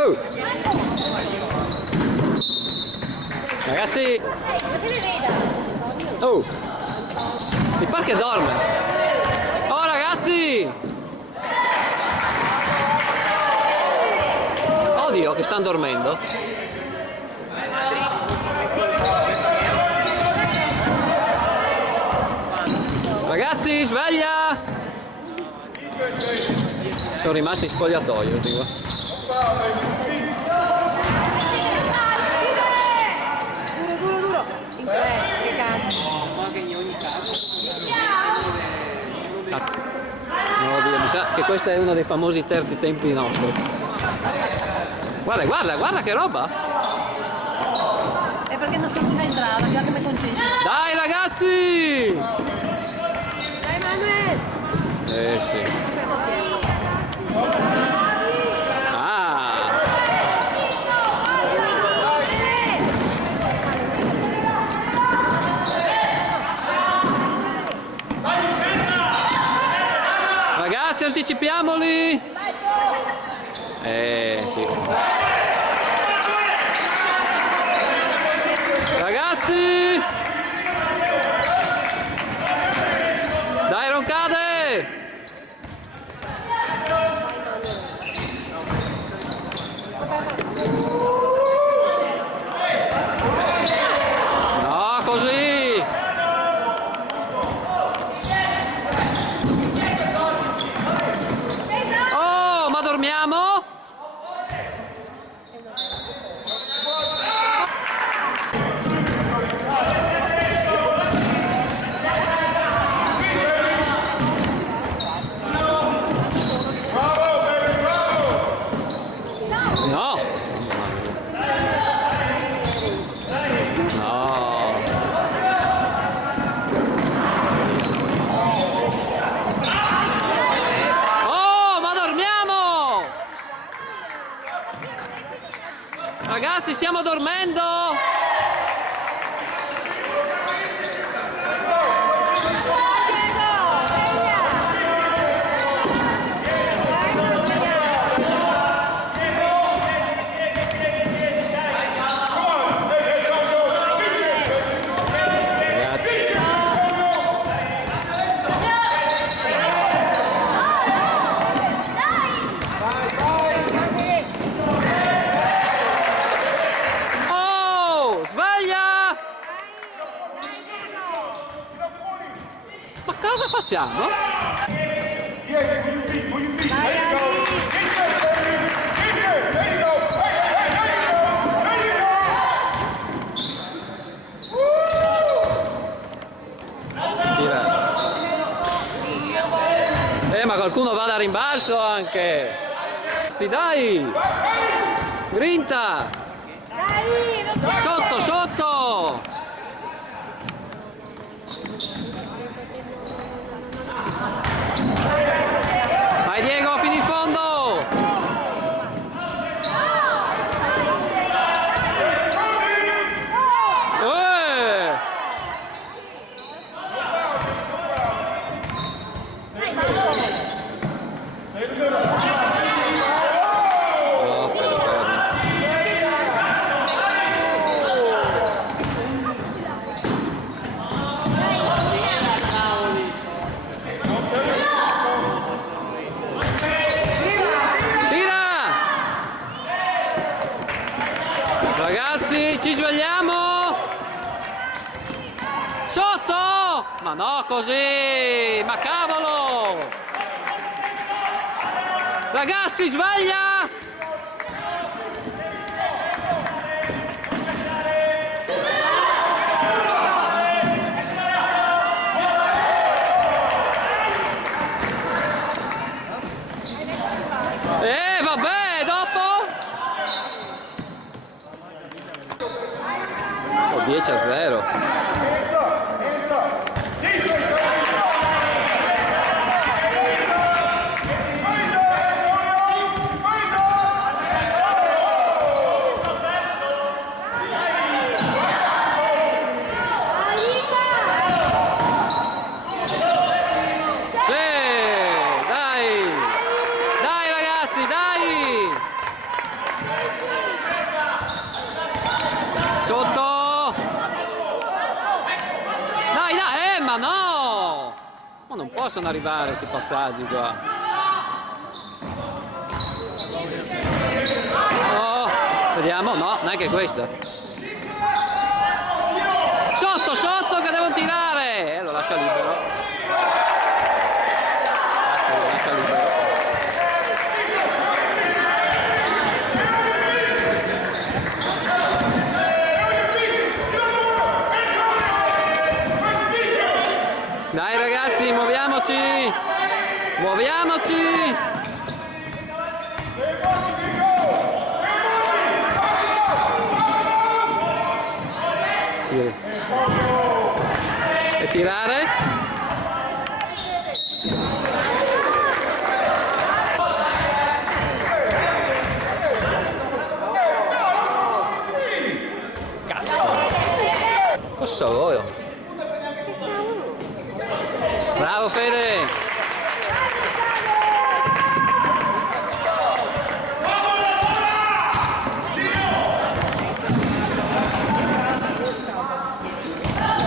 Oh! Ragazzi! Oh! Mi pare che dorme! Oh ragazzi! Oddio che stanno dormendo! Ragazzi, sveglia! Sono rimasti in spogliatoio, dico. Duro. Che cazzo. No, Dio, mi sa che questo è uno dei famosi terzi tempi nostri. Guarda che roba! È perché non sono riuscita a entrare, già che mi concentro. Dai ragazzi! Dai Manuel! Sì. Ah! Ragazzi, anticipiamoli! Sì. Ragazzi! Dai, roncade! No, così! Oh, ma dormiamo? No! No! Oh, ma dormiamo! Ragazzi, stiamo dormendo! Oh, sveglia! Ma cosa facciamo? Tira. Ma qualcuno va da rimbalzo anche! Sì, dai! Grinta! Sotto! Vai Diego, fino in fondo! Ragazzi, ci svegliamo! Sotto! Ma no, così! Ma cavolo! Ragazzi, sveglia! Vabbè, dopo! 10-0. Sì, dai! Dai ragazzi, dai! possono arrivare questi passaggi qua. Oh, vediamo, no, neanche questa. Sotto che devono tirare! Lo lascia libero. Lo lascia libero. Dai ragazzi, muoviamoci! Muoviamoci! E tirare? Cazzo! Cosa vuoi? Bravo Fede!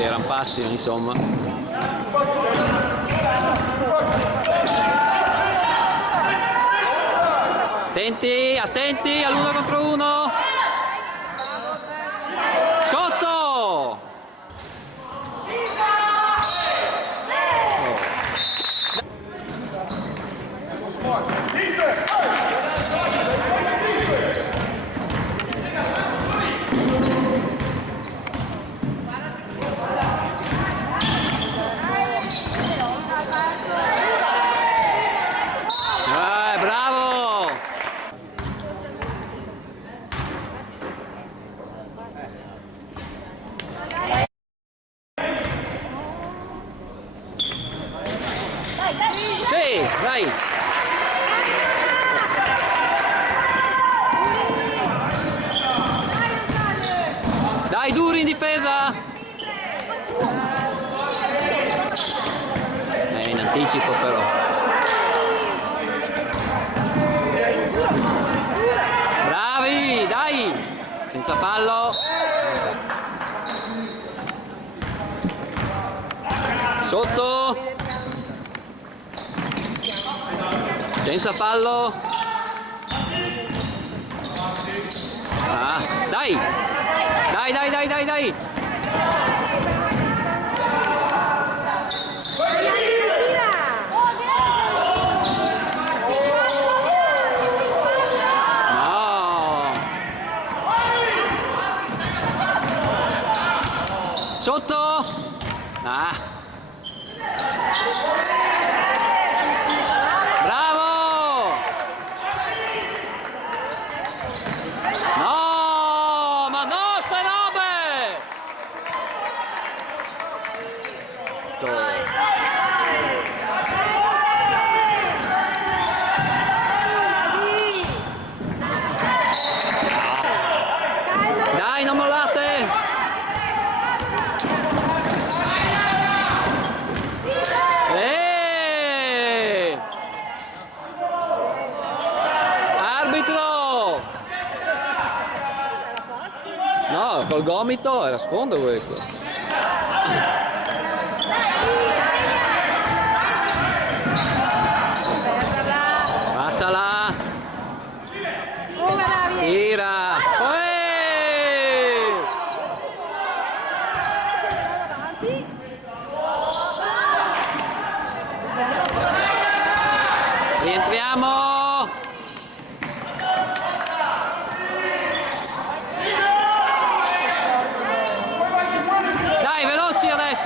Erano passi, insomma. Attenti all'1 contro 1. Sotto! Bravo! Sì, dai! Dai, duri in difesa! In anticipo però. Bravi, dai! Senza fallo. Sotto. Senza fallo. Ah, dai! Dai! Sotto! Ah! Bravo! No! Ma no, ste robe! Dai, non mollate! No, col gomito era sfondo questo. Passala. Tira. Rientriamo. Dai, veloci adesso.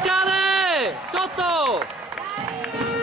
calcare! Sotto!